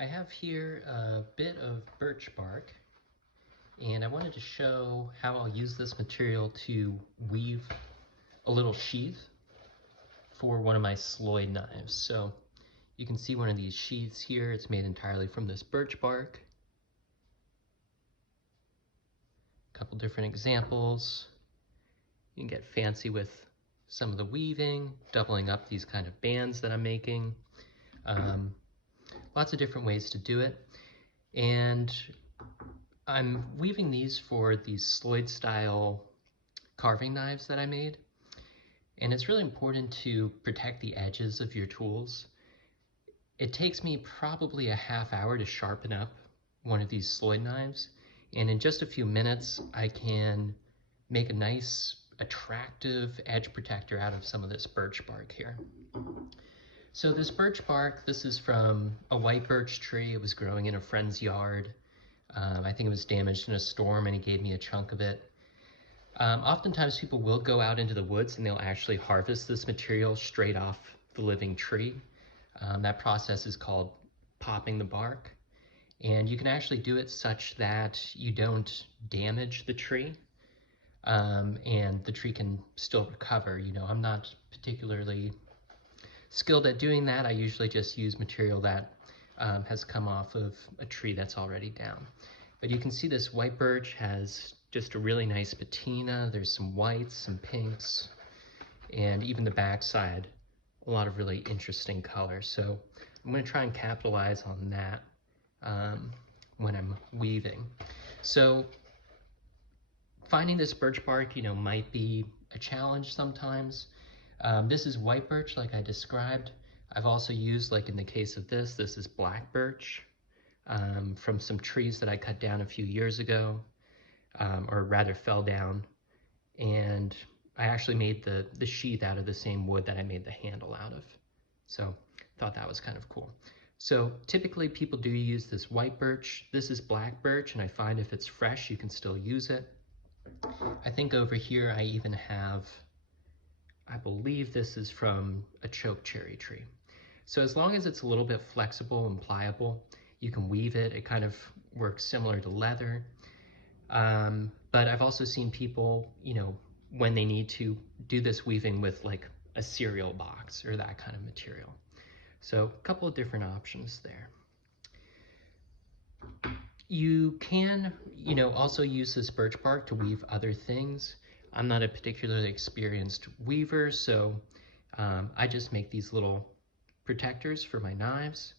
I have here a bit of birch bark, and I wanted to show how I'll use this material to weave a little sheath for one of my Sloyd knives. So you can see one of these sheaths here. It's made entirely from this birch bark. A couple different examples. You can get fancy with some of the weaving, doubling up these kind of bands that I'm making. Lots of different ways to do it. And I'm weaving these for these Sloyd style carving knives that I made. And it's really important to protect the edges of your tools. It takes me probably a half hour to sharpen up one of these Sloyd knives. And in just a few minutes, I can make a nice, attractive edge protector out of some of this birch bark here. So this birch bark, this is from a white birch tree. It was growing in a friend's yard. I think it was damaged in a storm and he gave me a chunk of it. Oftentimes people will go out into the woods and they'll actually harvest this material straight off the living tree. That process is called popping the bark. And you can actually do it such that you don't damage the tree and the tree can still recover. You know, I'm not particularly skilled at doing that. I usually just use material that has come off of a tree that's already down. But you can see this white birch has just a really nice patina. There's some whites, some pinks, and even the backside, a lot of really interesting colors. So I'm going to try and capitalize on that when I'm weaving. So finding this birch bark, you know, might be a challenge sometimes. This is white birch like I described. I've also used, like in the case of this is black birch from some trees that I cut down a few years ago, or rather fell down. And I actually made the sheath out of the same wood that I made the handle out of. So thought that was kind of cool. So typically people do use this white birch. This is black birch, and I find if it's fresh, you can still use it. I think over here I even have, I believe this is from a choke cherry tree. So as long as it's a little bit flexible and pliable, you can weave it. It kind of works similar to leather. But I've also seen people, you know, when they need to do this weaving with like a cereal box or that kind of material. So a couple of different options there. You can, you know, also use this birch bark to weave other things. I'm not a particularly experienced weaver, so I just make these little protectors for my knives.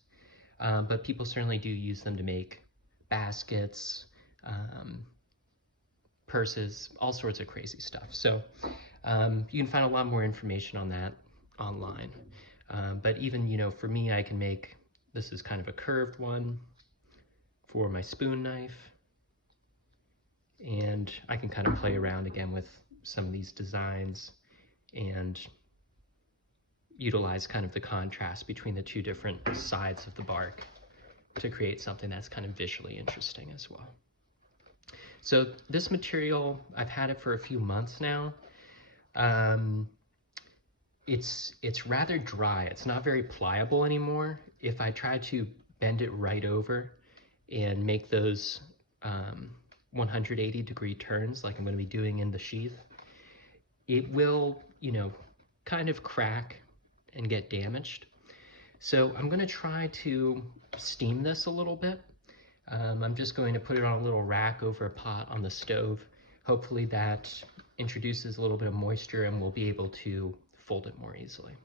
But people certainly do use them to make baskets, purses, all sorts of crazy stuff. So you can find a lot more information on that online. But even, you know, for me, I can make, this is kind of a curved one for my spoon knife. And I can kind of play around again with some of these designs and utilize kind of the contrast between the two different sides of the bark to create something that's kind of visually interesting as well. So this material, I've had it for a few months now. It's rather dry. It's not very pliable anymore. If I try to bend it right over and make those 180-degree turns like I'm going to be doing in the sheath, it will, you know, kind of crack and get damaged. So I'm going to try to steam this a little bit. I'm just going to put it on a little rack over a pot on the stove. Hopefully that introduces a little bit of moisture and we'll be able to fold it more easily.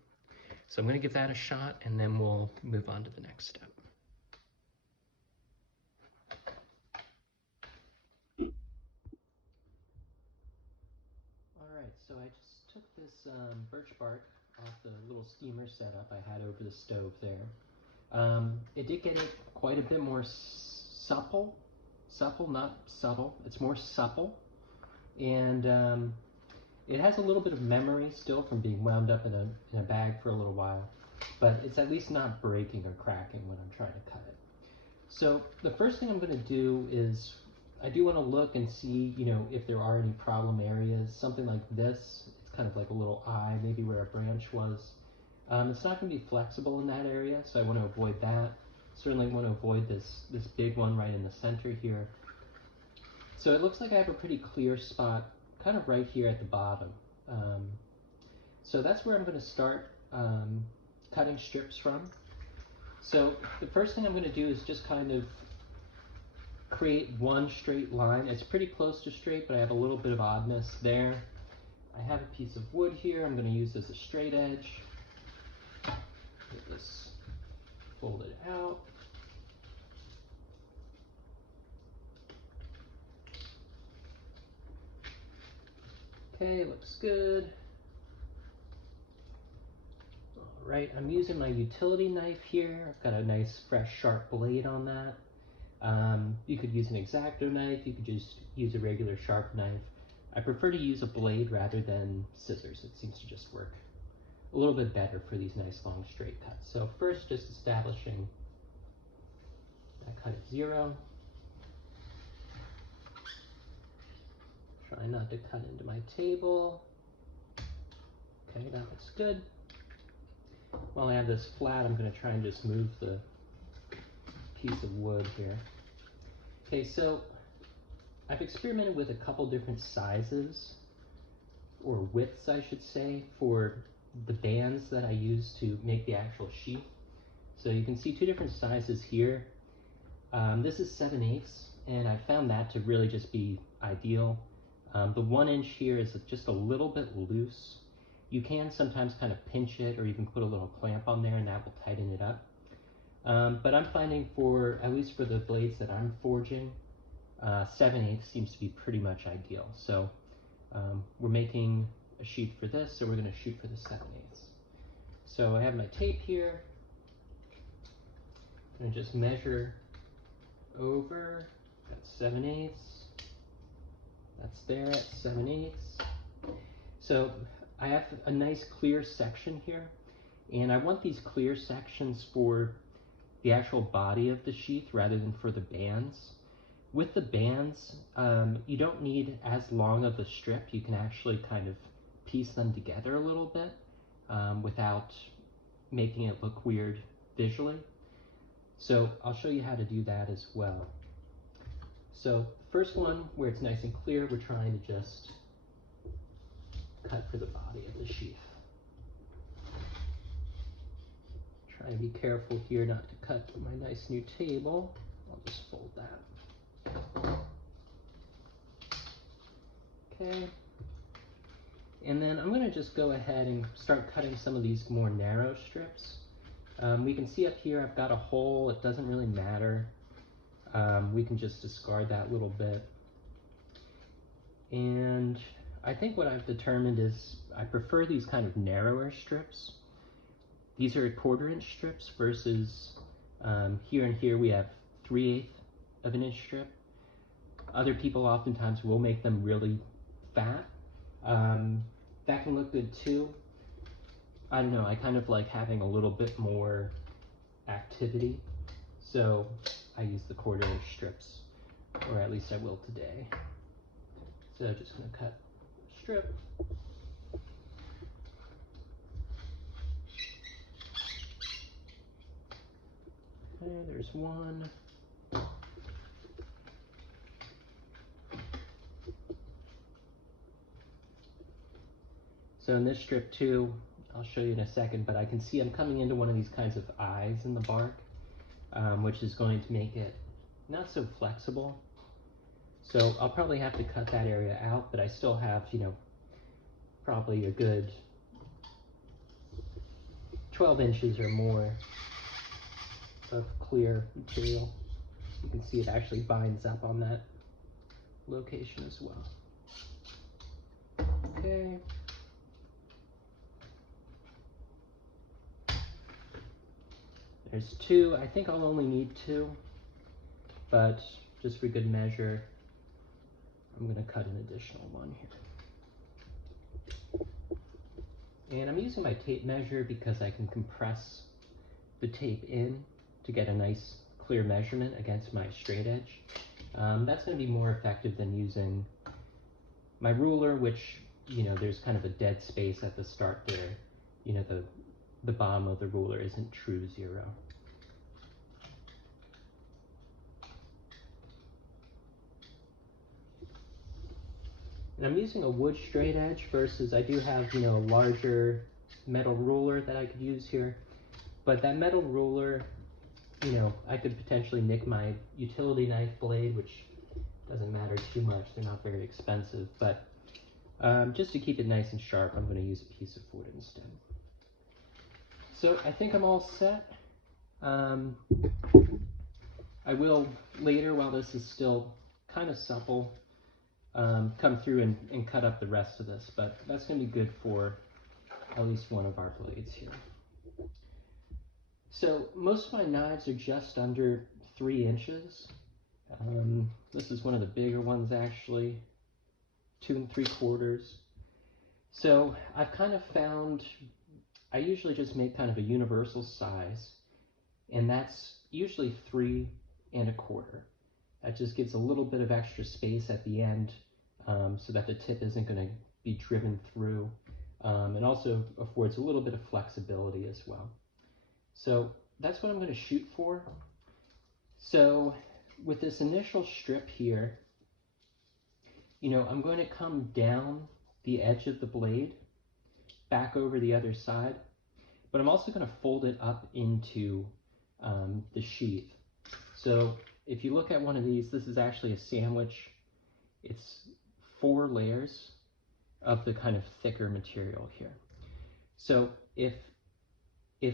So I'm going to give that a shot and then we'll move on to the next step. Alright, so I just took this birch bark off the little steamer setup I had over the stove there. It did get it quite a bit more supple, not subtle, it's more supple. And it has a little bit of memory still from being wound up in a bag for a little while, but it's at least not breaking or cracking when I'm trying to cut it. So the first thing I'm going to do is I do want to look and see, you know, if there are any problem areas. Something like this, it's kind of like a little eye, maybe where a branch was. It's not going to be flexible in that area, so I want to avoid that. Certainly want to avoid this big one right in the center here. So it looks like I have a pretty clear spot kind of right here at the bottom. So that's where I'm going to start cutting strips from. So the first thing I'm going to do is just kind of create one straight line. It's pretty close to straight, but I have a little bit of oddness there. I have a piece of wood here. I'm going to use as a straight edge. Get this folded out. Okay, looks good. All right, I'm using my utility knife here. I've got a nice, fresh, sharp blade on that. You could use an X-Acto knife. You could just use a regular sharp knife. I prefer to use a blade rather than scissors. It seems to just work a little bit better for these nice, long, straight cuts. So first, just establishing that cut at 0. Try not to cut into my table. Okay, that looks good. While I have this flat, I'm going to try and just move the piece of wood here. Okay, so I've experimented with a couple different sizes, or widths I should say, for the bands that I use to make the actual sheath. So you can see two different sizes here. This is 7/8, and I found that to really just be ideal. The 1 inch here is just a little bit loose. You can sometimes kind of pinch it or even put a little clamp on there and that will tighten it up. But I'm finding for, at least for the blades that I'm forging, 7/8 seems to be pretty much ideal. So we're making a sheath for this, so we're going to shoot for the 7/8. So I have my tape here. I'm going to just measure over, that's 7/8. That's there at 7/8. So I have a nice clear section here, and I want these clear sections for the actual body of the sheath rather than for the bands. With the bands, you don't need as long of a strip. You can actually kind of piece them together a little bit without making it look weird visually. So I'll show you how to do that as well. So the first one, where it's nice and clear, we're trying to just cut for the body of the sheath. Try and be careful here not to cut my nice new table. I'll just fold that. Okay. And then I'm going to just go ahead and start cutting some of these more narrow strips. We can see up here I've got a hole. It doesn't really matter. We can just discard that little bit. And I think what I've determined is I prefer these kind of narrower strips. These are 1/4 inch strips versus here and here we have 3/8 of an inch strip. Other people oftentimes will make them really fat. That can look good too. I don't know, I kind of like having a little bit more activity. So I use the 1/4 inch strips, or at least I will today. So just going to cut a strip. Okay, there's one. So in this strip too, I'll show you in a second, but I can see I'm coming into one of these kinds of eyes in the bark, which is going to make it not so flexible. So I'll probably have to cut that area out, but I still have, you know, probably a good 12 inches or more of clear material. You can see it actually binds up on that location as well. Okay. There's 2. I think I'll only need 2, but just for good measure, I'm going to cut an additional one here. And I'm using my tape measure because I can compress the tape in to get a nice clear measurement against my straight edge. That's going to be more effective than using my ruler, which, you know, there's kind of a dead space at the start there. You know, the bottom of the ruler isn't true 0. And I'm using a wood straight edge versus I do have, you know, a larger metal ruler that I could use here. But that metal ruler, you know, I could potentially nick my utility knife blade, which doesn't matter too much. They're not very expensive. But just to keep it nice and sharp, I'm going to use a piece of wood instead. So I think I'm all set. I will later, while this is still kind of supple, come through and cut up the rest of this, but that's going to be good for at least one of our blades here. So most of my knives are just under 3 inches. This is one of the bigger ones actually, 2 3/4. So I've kind of found, I usually just make kind of a universal size, and that's usually 3 1/4. That just gives a little bit of extra space at the end, so that the tip isn't going to be driven through, and also affords a little bit of flexibility as well. So that's what I'm going to shoot for. So with this initial strip here, you know, I'm going to come down the edge of the blade, back over the other side, but I'm also going to fold it up into the sheath. So if you look at one of these, this is actually a sandwich. It's 4 layers of the kind of thicker material here. So if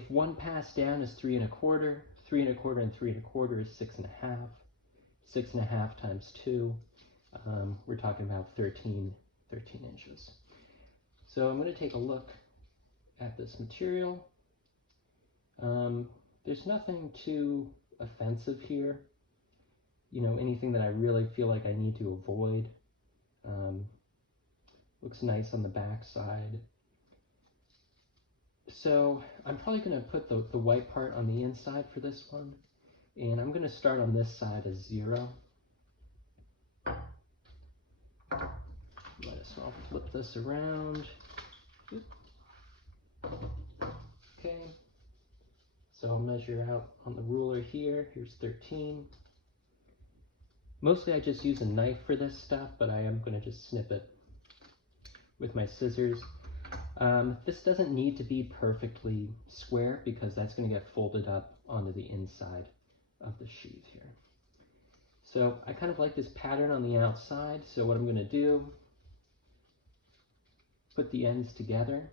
one pass down is 3 1/4, 3 1/4 and 3 1/4 is 6 1/2. 6 1/2 times 2, we're talking about 13 inches. So I'm going to take a look at this material. There's nothing too offensive here. You know, anything that I really feel like I need to avoid. Looks nice on the back side. So I'm probably going to put the white part on the inside for this one. And I'm going to start on this side as 0. Might as well flip this around. Okay. So I'll measure out on the ruler here. Here's 13. Mostly I just use a knife for this stuff, but I am going to just snip it with my scissors. This doesn't need to be perfectly square because that's going to get folded up onto the inside of the sheath here. So I kind of like this pattern on the outside, so what I'm going to do, put the ends together,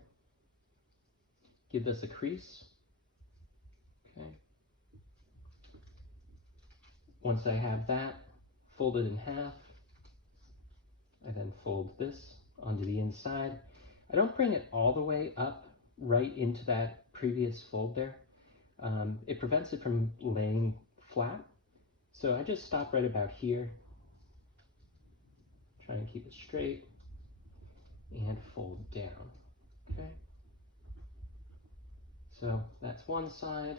give this a crease. Okay. Once I have that, fold it in half. I then fold this onto the inside. I don't bring it all the way up right into that previous fold there. It prevents it from laying flat. So I just stop right about here. Try and keep it straight and fold down. Okay. So that's one side.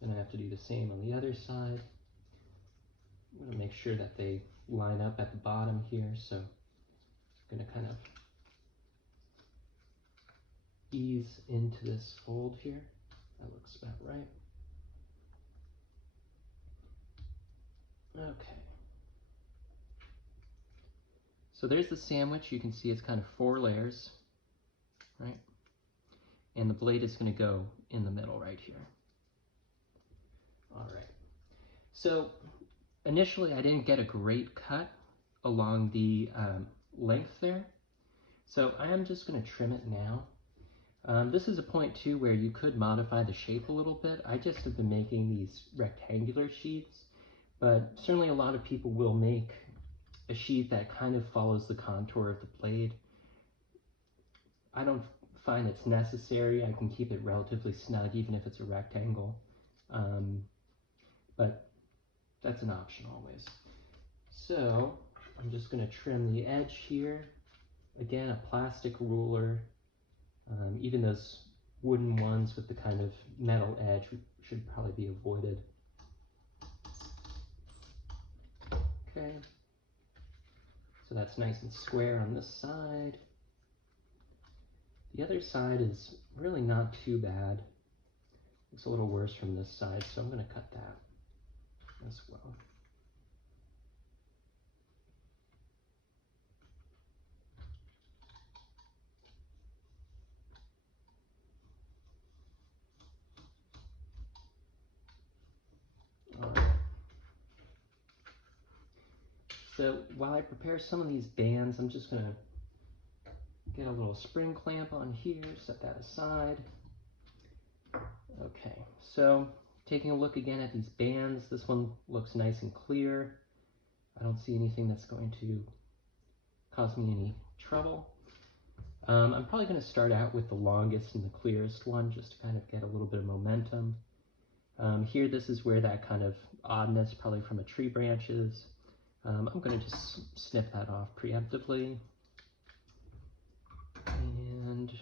Then I have to do the same on the other side. I'm going to make sure that they line up at the bottom here. So I'm going to kind of ease into this fold here. That looks about right. Okay. So there's the sandwich. You can see it's kind of 4 layers, right? And the blade is going to go in the middle right here. All right. So initially I didn't get a great cut along the length there. So I am just going to trim it now. This is a point too where you could modify the shape a little bit. I just have been making these rectangular sheaths, but certainly a lot of people will make a sheath that kind of follows the contour of the blade. I don't find it's necessary. I can keep it relatively snug even if it's a rectangle, but that's an option always. So I'm just going to trim the edge here. Again, a plastic ruler. Even those wooden ones with the kind of metal edge should probably be avoided. Okay. So that's nice and square on this side. The other side is really not too bad. It's a little worse from this side, so I'm going to cut that as well. So while I prepare some of these bands, I'm just gonna get a little spring clamp on here, set that aside. Okay, so taking a look again at these bands, this one looks nice and clear. I don't see anything that's going to cause me any trouble. I'm probably going to start out with the longest and the clearest one just to kind of get a little bit of momentum. Here, this is where that kind of oddness, probably from a tree branch, is. I'm going to just snip that off preemptively. And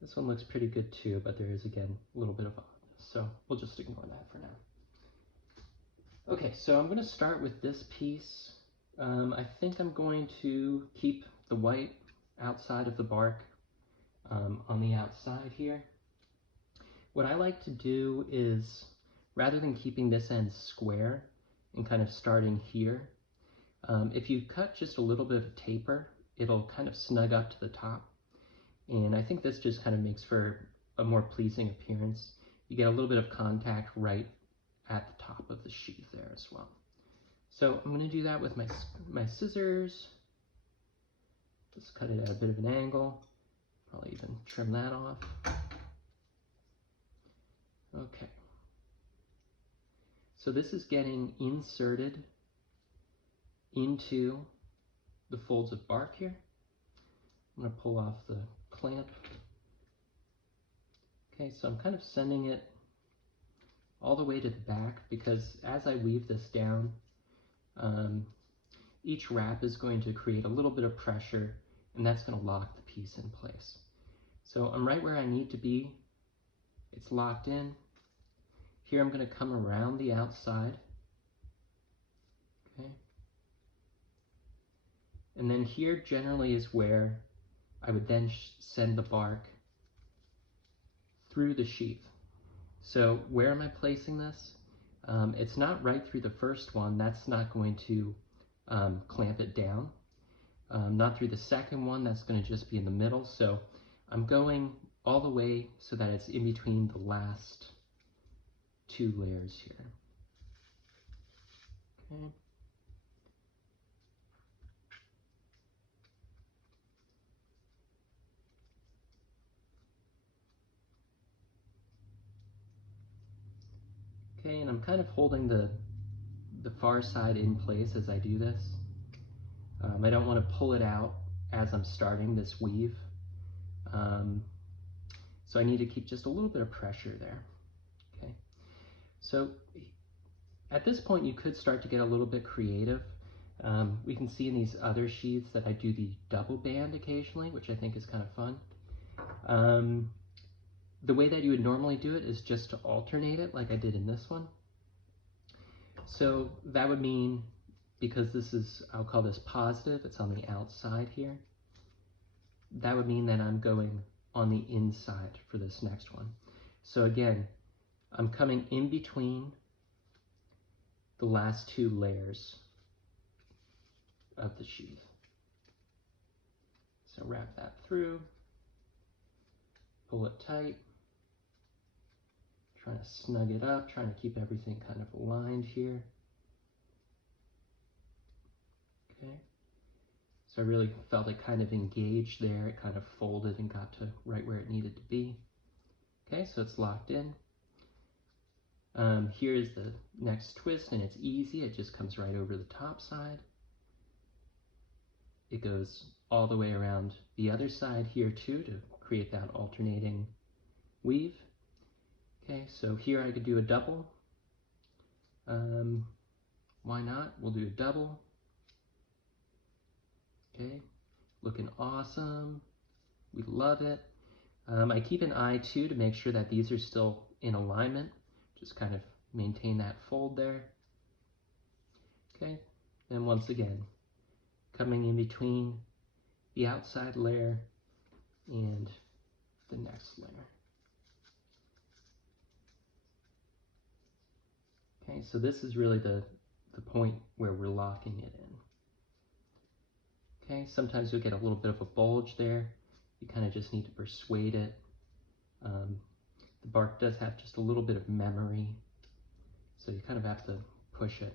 this one looks pretty good too, but there is, again, a little bit of oddness. So we'll just ignore that for now. Okay, so I'm going to start with this piece. I think I'm going to keep the white outside of the bark on the outside here. What I like to do is, rather than keeping this end square and kind of starting here, if you cut just a little bit of taper, it'll kind of snug up to the top. And I think this just kind of makes for a more pleasing appearance. You get a little bit of contact right at the top of the sheath there as well. So I'm going to do that with my scissors. Just cut it at a bit of an angle. Probably even trim that off. Okay. So this is getting inserted into the folds of bark here. I'm going to pull off the clamp. Okay, so I'm kind of sending it all the way to the back because as I weave this down, each wrap is going to create a little bit of pressure and that's going to lock the piece in place. So I'm right where I need to be. It's locked in. Here I'm going to come around the outside. Okay. And then here generally is where I would then send the bark through the sheath. So where am I placing this? It's not right through the first one. That's not going to clamp it down. Not through the second one. That's going to just be in the middle. So I'm going all the way so that it's in between the last two layers here. Okay. Okay, and I'm kind of holding the far side in place as I do this. I don't want to pull it out as I'm starting this weave. So I need to keep just a little bit of pressure there. Okay. So at this point you could start to get a little bit creative. We can see in these other sheaths that I do the double band occasionally, which I think is kind of fun. The way that you would normally do it is just to alternate it like I did in this one. So that would mean, because this is, I'll call this positive, it's on the outside here, that would mean that I'm going on the inside for this next one. So again, I'm coming in between the last two layers of the sheath. So wrap that through, pull it tight, trying to snug it up, trying to keep everything kind of aligned here. Okay. So I really felt it kind of engaged there. It kind of folded and got to right where it needed to be. Okay, so it's locked in. Here's the next twist, and it's easy. It just comes right over the top side. It goes all the way around the other side here too to create that alternating weave. Okay, so here I could do a double. Why not? We'll do a double. Okay, looking awesome. We love it. I keep an eye too to make sure that these are still in alignment. Just kind of maintain that fold there. Okay, and once again, coming in between the outside layer and the next layer. Okay, so this is really the point where we're locking it in. Okay, sometimes you'll get a little bit of a bulge there. You kind of just need to persuade it. The bark does have just a little bit of memory, so you kind of have to push it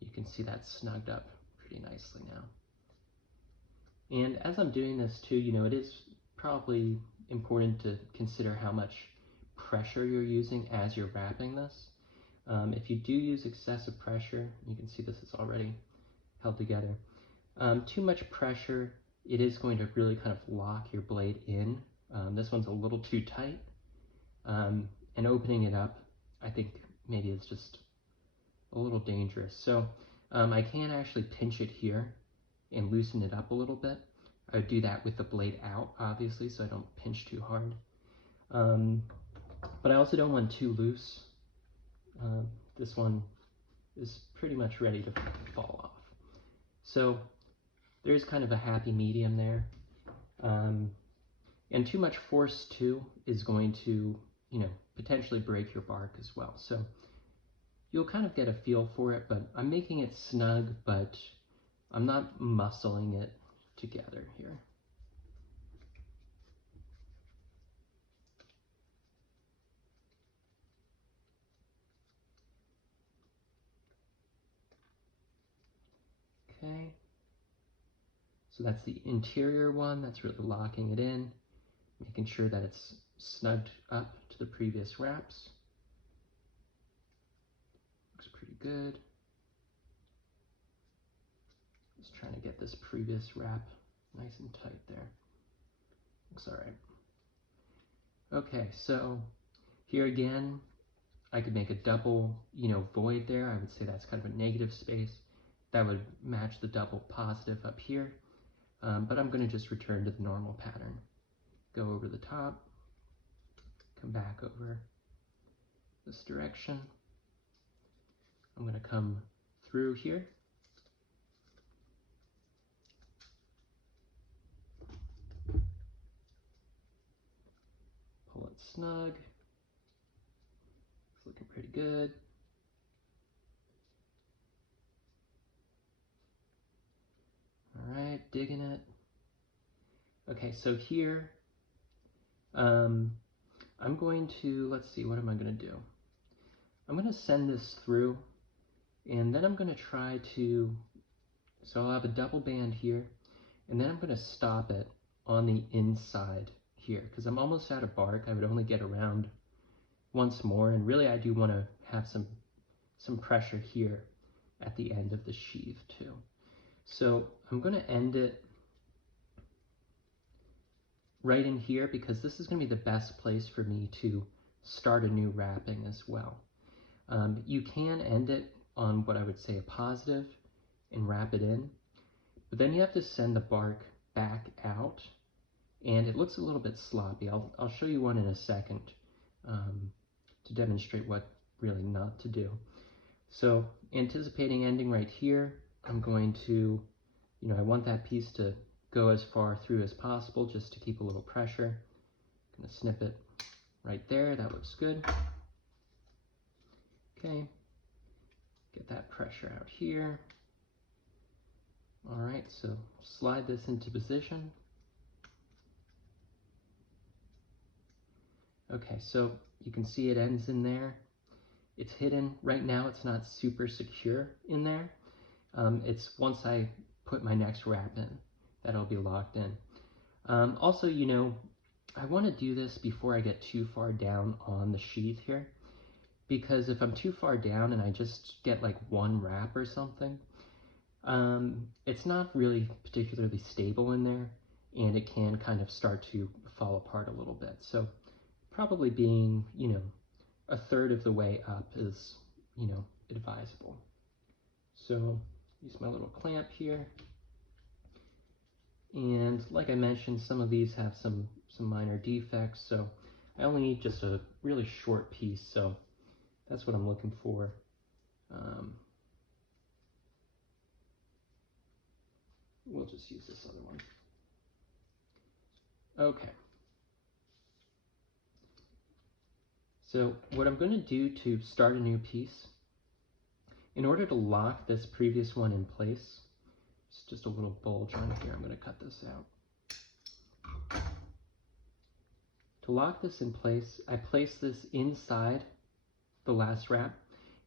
You can see that snugged up pretty nicely now. And as I'm doing this too, you know, it is probably important to consider how much pressure you're using as you're wrapping this. If you do use excessive pressure, you can see this is already held together. Too much pressure, it is going to really kind of lock your blade in. This one's a little too tight. And opening it up, I think maybe it's just a little dangerous. So I can actually pinch it here and loosen it up a little bit. I would do that with the blade out, obviously, so I don't pinch too hard. But I also don't want too loose. This one is pretty much ready to fall off. So there's kind of a happy medium there. And too much force too is going to, you know, potentially break your bark as well. So you'll kind of get a feel for it, but I'm making it snug, but I'm not muscling it together here. Okay, so that's the interior one. That's really locking it in, making sure that it's snugged up to the previous wraps. Looks pretty good. Just trying to get this previous wrap nice and tight there. Looks all right. Okay, so here again, I could make a double, you know, void there. I would say that's kind of a negative space. That would match the double positive up here. But I'm going to just return to the normal pattern. Go over the top, come back over this direction. I'm going to come through here. Pull it snug. It's looking pretty good. All right, digging it. Okay, so here, I'm going to, let's see, what am I going to do? I'm going to send this through, and then I'm going to try to, so I'll have a double band here, and then I'm going to stop it on the inside here, because I'm almost out of bark. I would only get around once more, and really I do want to have some pressure here at the end of the sheath too. So I'm going to end it right in here, because this is going to be the best place for me to start a new wrapping as well. You can end it on what I would say a positive and wrap it in, but then you have to send the bark back out, and it looks a little bit sloppy. I'll show you one in a second to demonstrate what really not to do. So anticipating ending right here, I'm going to, you know, I want that piece to go as far through as possible just to keep a little pressure. I'm gonna snip it right there. That looks good. Okay, get that pressure out here. All right, so slide this into position. Okay, so you can see it ends in there. It's hidden. Right now it's not super secure in there. It's once I put my next wrap in that it'll be locked in. Also, you know, I want to do this before I get too far down on the sheath here, because if I'm too far down and I just get like one wrap or something, it's not really particularly stable in there, and it can kind of start to fall apart a little bit. So probably being, you know, a third of the way up is, you know, advisable. So use my little clamp here. And like I mentioned, some of these have some minor defects, so I only need just a really short piece, so that's what I'm looking for. We'll just use this other one. Okay. So what I'm going to do to start a new piece, in order to lock this previous one in place, it's just a little bulge on here. I'm going to cut this out. To lock this in place, I place this inside the last wrap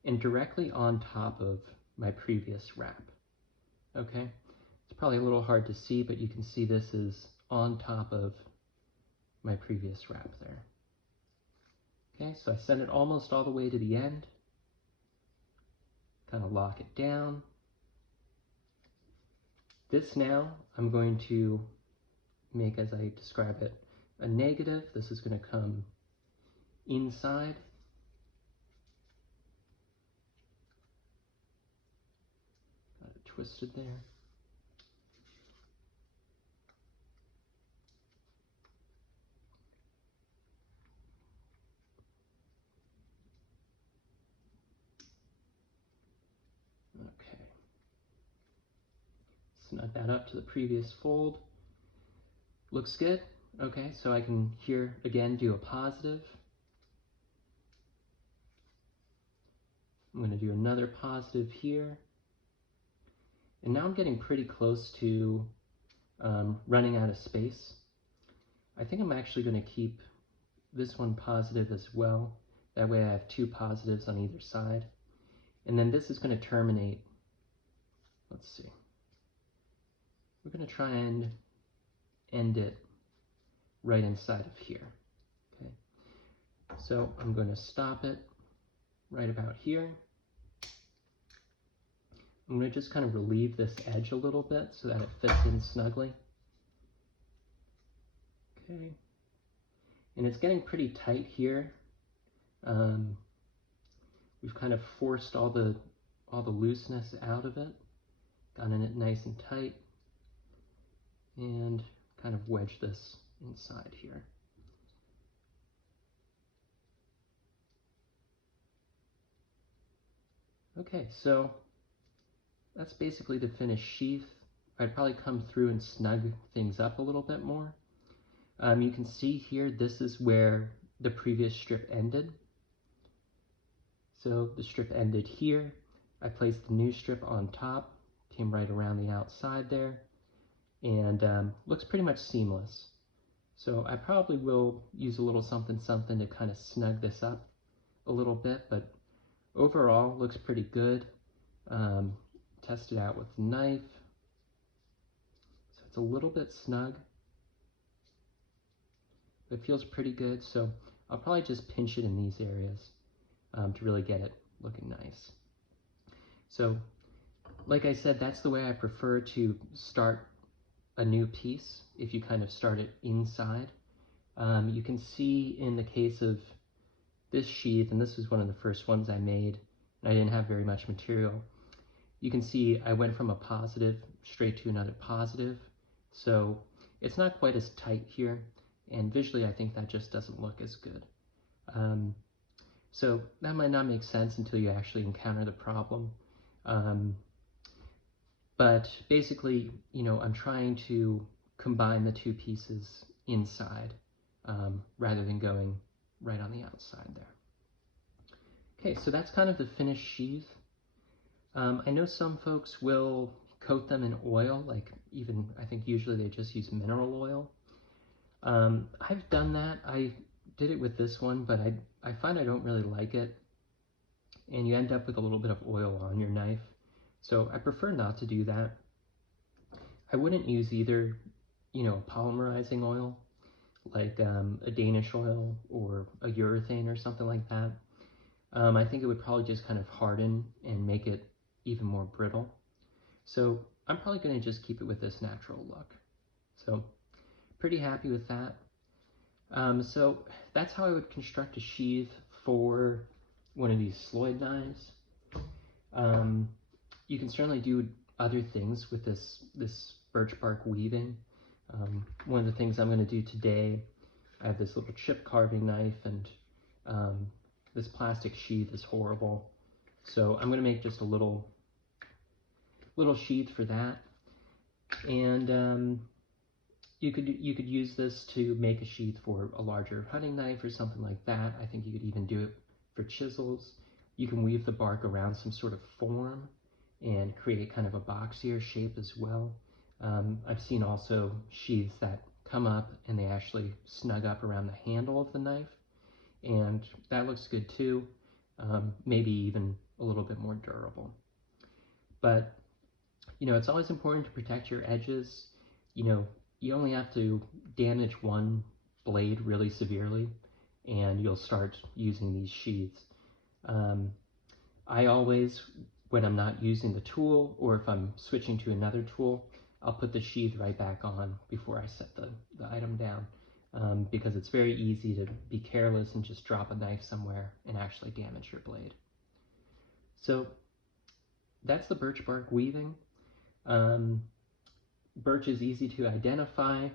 and directly on top of my previous wrap. Okay, it's probably a little hard to see, but you can see this is on top of my previous wrap there. Okay, so I send it almost all the way to the end, kind of lock it down. This now I'm going to make, as I describe it, a negative. This is going to come inside. Got it twisted there. Okay. Snug that up to the previous fold. Looks good. Okay, so I can here again do a positive. I'm going to do another positive here. And now I'm getting pretty close to running out of space. I think I'm actually going to keep this one positive as well. That way I have two positives on either side. And then this is going to terminate. Let's see. We're going to try and end it right inside of here. Okay. So I'm going to stop it right about here. I'm going to just kind of relieve this edge a little bit so that it fits in snugly. Okay. And it's getting pretty tight here. We've kind of forced all the looseness out of it, gotten it nice and tight, and kind of wedge this inside here. Okay, so that's basically the finished sheath. I'd probably come through and snug things up a little bit more. You can see here, this is where the previous strip ended. So the strip ended here. I placed the new strip on top, came right around the outside there, and looks pretty much seamless. So I probably will use a little something to kind of snug this up a little bit, but overall looks pretty good. Test it out with the knife. So it's a little bit snug. It feels pretty good, so I'll probably just pinch it in these areas to really get it looking nice. So, like I said, that's the way I prefer to start a new piece, if you kind of start it inside. You can see in the case of this sheath, and this was one of the first ones I made, and I didn't have very much material. You can see I went from a positive straight to another positive, so it's not quite as tight here, and visually I think that just doesn't look as good. So that might not make sense until you actually encounter the problem. But basically, you know, I'm trying to combine the two pieces inside rather than going right on the outside there. Okay, so that's kind of the finished sheath. I know some folks will coat them in oil, like even, I think usually they just use mineral oil. I've done that. I did it with this one, but I find I don't really like it, and you end up with a little bit of oil on your knife. So I prefer not to do that. I wouldn't use either, you know, polymerizing oil, like a Danish oil or a urethane or something like that. I think it would probably just kind of harden and make it even more brittle. So I'm probably going to just keep it with this natural look. So pretty happy with that. So that's how I would construct a sheath for one of these Sloyd knives. You can certainly do other things with this birch bark weaving. One of the things I'm going to do today, I have this little chip carving knife, and this plastic sheath is horrible. So I'm going to make just a little sheath for that. And you could use this to make a sheath for a larger hunting knife or something like that. I think you could even do it for chisels. You can weave the bark around some sort of form and create kind of a boxier shape as well. I've seen also sheaths that come up and they actually snug up around the handle of the knife, and that looks good too. Maybe even a little bit more durable. But, you know, it's always important to protect your edges. You know, you only have to damage one blade really severely, and you'll start using these sheaths. I always, when I'm not using the tool, or if I'm switching to another tool, I'll put the sheath right back on before I set the item down, because it's very easy to be careless and just drop a knife somewhere and actually damage your blade. So that's the birch bark weaving. Birch is easy to identify.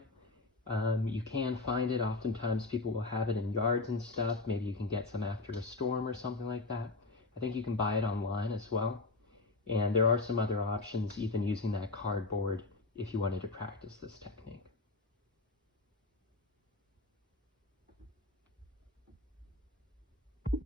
You can find it. Oftentimes people will have it in yards and stuff. Maybe you can get some after a storm or something like that. I think you can buy it online as well. And there are some other options, even using that cardboard if you wanted to practice this technique.